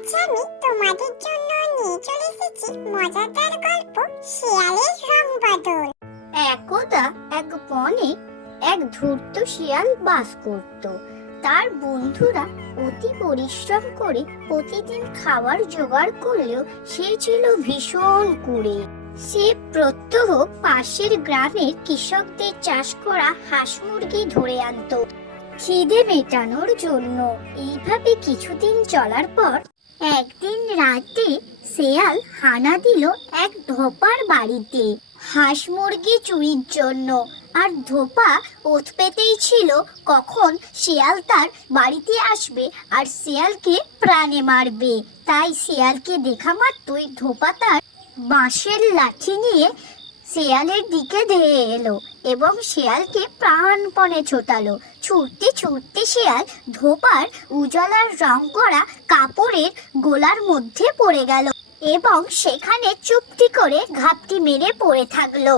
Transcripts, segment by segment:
আজ আমি তোমাদের জন্য নিয়ে চলে এসেছি মজাদার গল্প শিয়ালের রং বদল। একদা এক বনে এক ধূর্ত শিয়াল বাস করত। তার বন্ধুরা অতি পরিশ্রম করে প্রতিদিন খাবার জোগাড় করলেও সে ছিল ভীষণ কুঁড়ে। সে প্রত্যহ পাশের গ্রামের কৃষকদের চাষ করা হাঁস মুরগি ধরে আনত খিদে মেটানোর জন্য। এইভাবে কিছুদিন চলার পর একদিন রাতে শেয়াল হানা দিল এক ধোপার বাড়িতে হাঁস মুরগি চুরির জন্য। আর ধোপা ওত পেতেই ছিল কখন শিয়াল তার বাড়িতে আসবে আর শিয়ালকে প্রাণে মারবে। তাই শিয়ালকে দেখা মাত্রই ধোপা তার বাঁশের লাঠি নিয়ে শিয়ালের দিকে ধেয়ে এলো এবং শিয়ালকে প্রাণপণে ছোটালো। ছুটতে ছুটতে শিয়াল ধোপার উজালার রং করা কাপড়ের গোলার মধ্যে পড়ে গেল এবং সেখানে চুপটি করে ঘাপটি মেরে পড়ে থাকলো।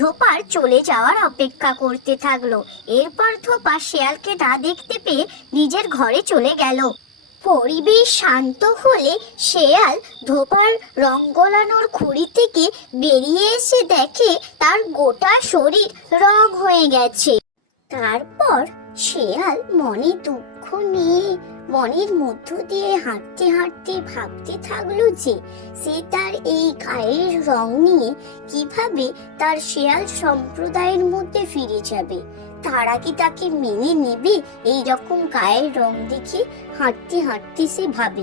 ধোপার চলে যাওয়ার অপেক্ষা করতে থাকলো। এরপর ধোপা শিয়ালকে না দেখতে পেয়ে নিজের ঘরে চলে গেল। পরিবেশ শান্ত হলে শিয়াল ধোপার রং গলানোর খুঁড়ি থেকে বেরিয়ে এসে দেখে তার গোটা শরীর রং হয়ে গেছে। তারপর শিয়াল মনে দুঃখ নিয়ে বনের মধ্য দিয়ে হাঁটতে হাঁটতে ভাবতে থাকলো যে সে তার এই গায়ের রং নিয়ে কিভাবে তার শিয়াল সম্প্রদায়ের মধ্যে ফিরে যাবে। তারা কি তাকে মেনে নেবে এই রকম গায়ের রং দেখে? হাঁটতে হাঁটতে সে ভাবে।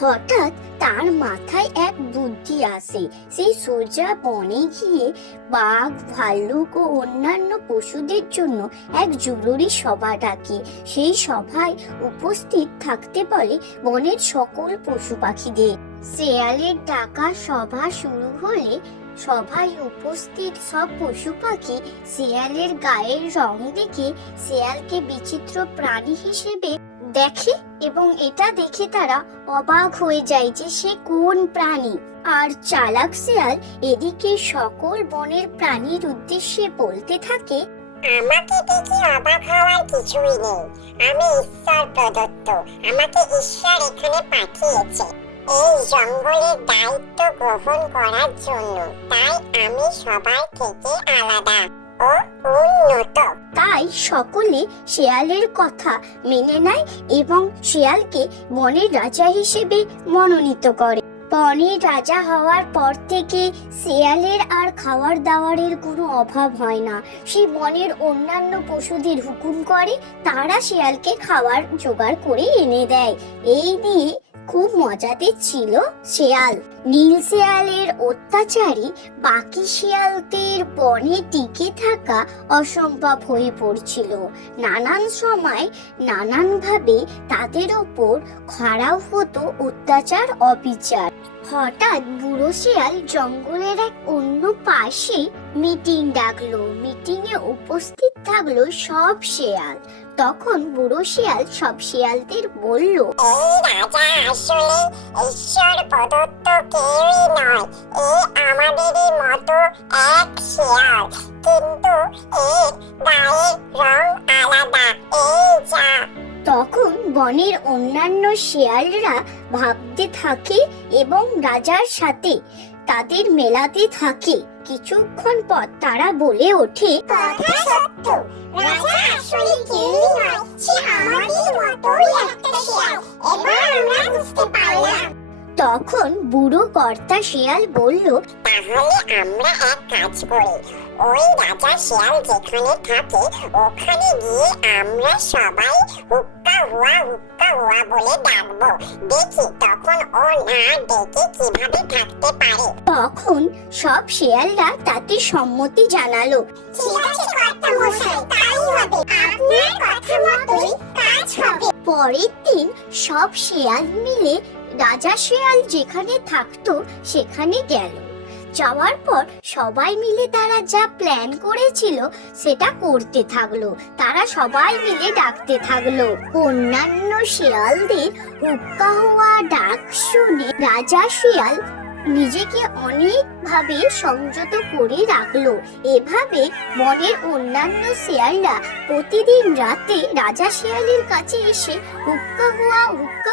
হঠাৎ তার মাথায় এক বুদ্ধি আসে। সে সোজা বনে গিয়ে বাঘ, ভাল্লুক ও অন্যান্য পশুদের জন্য এক জরুরি সভা ডাকে। সেই সভায় উপস্থিত থাকতে বলে বনের সকল পশু পাখিদের। শেয়ালের ডাকা সভা শুরু হলে সভায় উপস্থিত সব পশু পাখি শিয়ালের গায়ের রং দেখে শিয়ালকে বিচিত্র প্রাণী হিসেবে দেখে এবং এটা দেখে তারা অবাক হয়ে যায় যে সে কোন প্রাণী। আর চালাক শিয়াল এদিকে সকল বনের প্রাণীর উদ্দেশ্যে বলতে থাকে, আমাকে দেখে অবাক হওয়ার কিছুই নেই। আমি ঈশ্বর প্রদত্ত। আমাকে ঈশ্বর এখানে পাঠিয়েছে এই জঙ্গলের দায়িত্ব গ্রহণ করার জন্য। তাই আমি সবার থেকে আলাদা ও উন্নত। তাই সকলে শিয়ালের কথা মেনে নেয় এবং শিয়ালকে বনের রাজা হিসেবে মনোনীত করে। বনের রাজা হওয়ার পর থেকে শিয়ালের আর খাবার দাবারের কোনো অভাব হয় না। সে বনের অন্যান্য পশুদের হুকুম করে, তারা শিয়ালকে খাবার জোগাড় করে এনে দেয়। এই নিয়ে খুব মজাতে ছিল শিয়াল। নীল শিয়ালের অত্যাচারী বাকি শিয়ালদের বনে টিকে থাকা অসম্ভব হয়ে পড়ছিল। নানান সময় নানানভাবে তাদের ওপর খাড়াও হতো অত্যাচার অবিচার। হঠাৎ বুড়ো শিয়াল জঙ্গলের এক অন্য পাশে মিটিং ডাকলো। মিটিং এ উপস্থিত থাকলো সব শিয়াল। তখন বুড়ো শিয়াল সব শিয়ালদের বলল, এই রাজা আসলে ঈশ্বর প্রদত্ত কেউই নয়। আমাদেরই মতো এক শিয়াল, কিন্তু এর গায়ের রং আলাদা। এই যা। তখন বনের অন্যান্য শিয়ালরা ভাবতে থাকে এবং রাজার সাথে তাদের মেলাতে থাকে। কিছুক্ষণ পর তারা বলে ওঠে, কথা সত্য, রাজা আসলে কেউই নয়, সে আমাদের মতোই একটা শিয়াল। এবার আমরা বুঝতে পারলাম। তখন বুড়ো কর্তা শিয়াল বলল, তাহলে আমরা এক কাজ করি, ওই রাজা শিয়াল যেখানে থাকে ওখানে গিয়ে আমরা সবাই হুক্কা হুয়া বলে ডাকবো। দেখি তখন ও না ডেকে কিভাবে থাকতে পারে। তখন সব শিয়ালরা তাতে সম্মতি জানালো। ঠিক আছে কর্তা মশাই, তাই হবে। আপনার কথা মতোই কাজ হবে। পরের দিন সব শিয়াল মিলে রাজা শিয়াল যেখানে থাকতো সেখানে গেল। যাওয়ার পর সবাই মিলে তারা যা প্ল্যান করেছিল সেটা করতে থাকলো। তারা সবাই মিলে ডাকতে থাকলো। অন্যান্য শিয়ালদের হুক্কা হওয়া ডাক শুনে রাজা শিয়াল নিজেকে অনেকভাবে সংযত করে রাখলো। এভাবে বনের অন্যান্য শিয়ালরা প্রতিদিন রাতে রাজা শিয়ালের কাছে এসে হুক্কা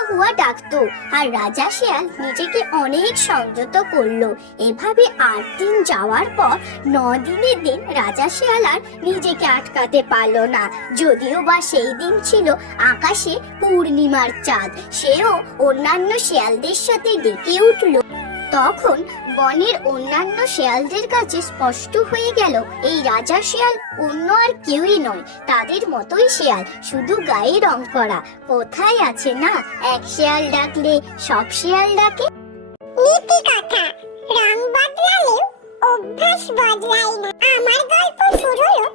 হুয়া ডাকতো, আর রাজা শিয়াল নিজেকে অনেক সংযত করলো। এভাবে 8 দিন যাওয়ার পর 9 দিনের দিন রাজা শিয়াল আর নিজেকে আটকাতে পারলো না। যদিও বা সেই দিন ছিল আকাশে পূর্ণিমার চাঁদ, সেও অন্যান্য শিয়ালদের সাথে ডেকে উঠলো। তখন বনের অন্যান্য শিয়ালদের কাছে স্পষ্ট হয়ে গেল এই রাজা শিয়াল অন্য আর কেউই নয়, তাদের মতোই শিয়াল, শুধু গায়ে রং করা। কোথায় আছে না, এক শিয়াল ডাকলে সব শিয়াল ডাকে। নীতি কথা, রং বদলালেও অভ্যাস বদলায় না। আমার গল্প শুরু হলো